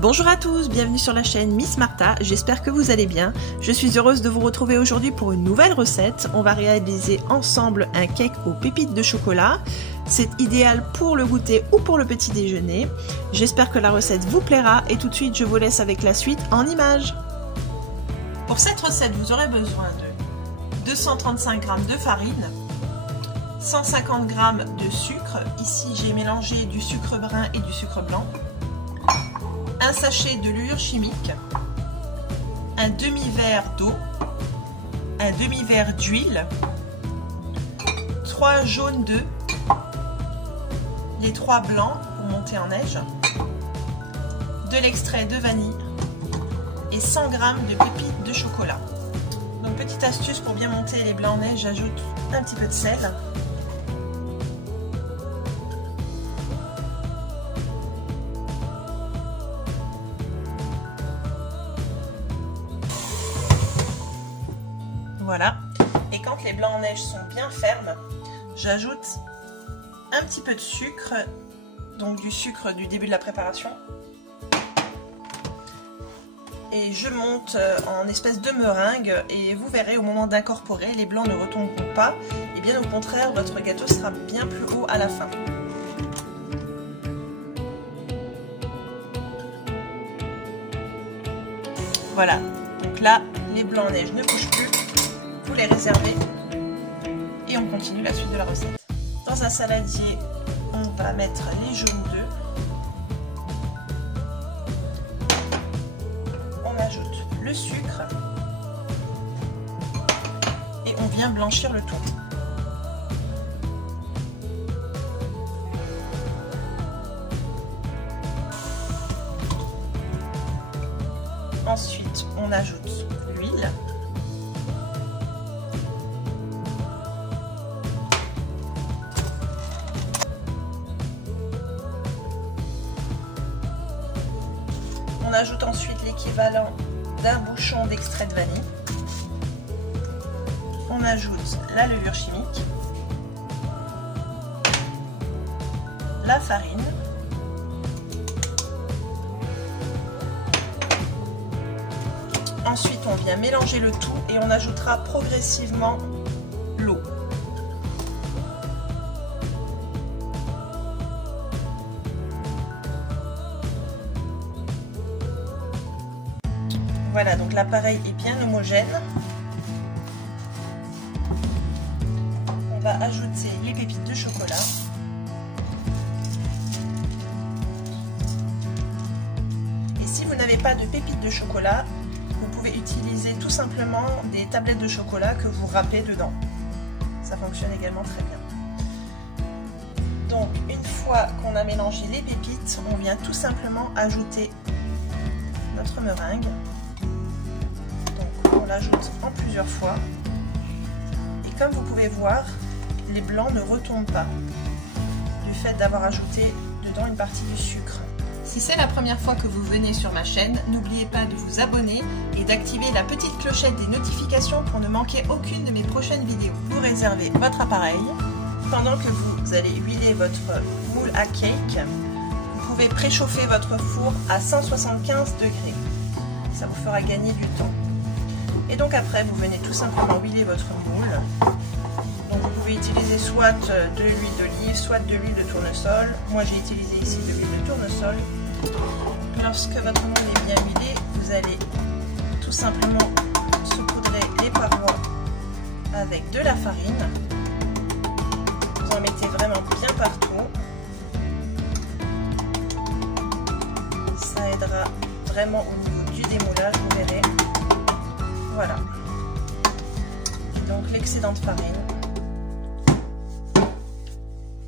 Bonjour à tous, bienvenue sur la chaîne Miss Martha, j'espère que vous allez bien. Je suis heureuse de vous retrouver aujourd'hui pour une nouvelle recette. On va réaliser ensemble un cake aux pépites de chocolat. C'est idéal pour le goûter ou pour le petit déjeuner. J'espère que la recette vous plaira et tout de suite je vous laisse avec la suite en images. Pour cette recette, vous aurez besoin de 235 g de farine, 150 g de sucre. Ici j'ai mélangé du sucre brun et du sucre blanc. Un sachet de levure chimique, un demi-verre d'eau, un demi-verre d'huile, 3 jaunes d'œufs, les 3 blancs pour monter en neige, de l'extrait de vanille et 100 g de pépites de chocolat. Donc petite astuce pour bien monter les blancs en neige, j'ajoute un petit peu de sel. Voilà, et quand les blancs en neige sont bien fermes, j'ajoute un petit peu de sucre, donc du sucre du début de la préparation, et je monte en espèce de meringue, et vous verrez au moment d'incorporer, les blancs ne retomberont pas, et bien au contraire, votre gâteau sera bien plus haut à la fin. Voilà, donc là, les blancs en neige ne bougent plus. Vous les réservez et on continue la suite de la recette. Dans un saladier, on va mettre les jaunes d'œufs. On ajoute le sucre et on vient blanchir le tout. Ensuite, on ajoute l'huile. On ajoute ensuite l'équivalent d'un bouchon d'extrait de vanille. On ajoute la levure chimique, la farine, ensuite on vient mélanger le tout et on ajoutera progressivement l'eau. Voilà, donc l'appareil est bien homogène. On va ajouter les pépites de chocolat. Et si vous n'avez pas de pépites de chocolat, vous pouvez utiliser tout simplement des tablettes de chocolat que vous râpez dedans. Ça fonctionne également très bien. Donc une fois qu'on a mélangé les pépites, on vient tout simplement ajouter notre meringue. On l'ajoute en plusieurs fois et comme vous pouvez voir, les blancs ne retombent pas du fait d'avoir ajouté dedans une partie du sucre. Si c'est la première fois que vous venez sur ma chaîne, n'oubliez pas de vous abonner et d'activer la petite clochette des notifications pour ne manquer aucune de mes prochaines vidéos. Vous réservez votre appareil. Pendant que vous allez huiler votre moule à cake, vous pouvez préchauffer votre four à 175 degrés. Ça vous fera gagner du temps. Et donc après, vous venez tout simplement huiler votre moule. Donc vous pouvez utiliser soit de l'huile d'olive, soit de l'huile de tournesol. Moi j'ai utilisé ici de l'huile de tournesol. Lorsque votre moule est bien huilé, vous allez tout simplement saupoudrer les parois avec de la farine. Vous en mettez vraiment bien partout. Ça aidera vraiment au niveau du démoulage, vous verrez. Voilà. Et donc l'excédent de farine,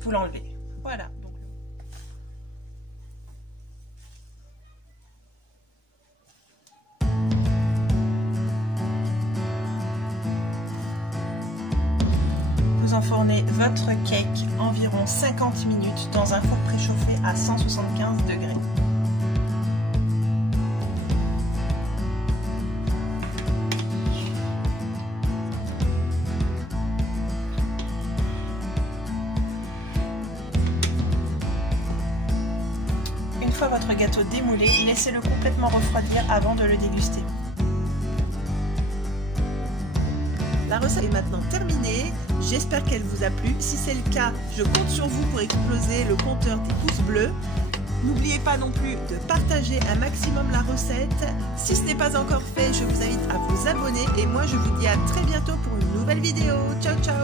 vous l'enlevez. Voilà. Vous enfournez votre cake environ 50 minutes dans un four préchauffé à 175 degrés. fois votre gâteau démoulé, laissez-le complètement refroidir avant de le déguster. La recette est maintenant terminée, j'espère qu'elle vous a plu. Si c'est le cas, je compte sur vous pour exploser le compteur des pouces bleus. N'oubliez pas non plus de partager un maximum la recette. Si ce n'est pas encore fait, je vous invite à vous abonner et moi je vous dis à très bientôt pour une nouvelle vidéo. Ciao ciao!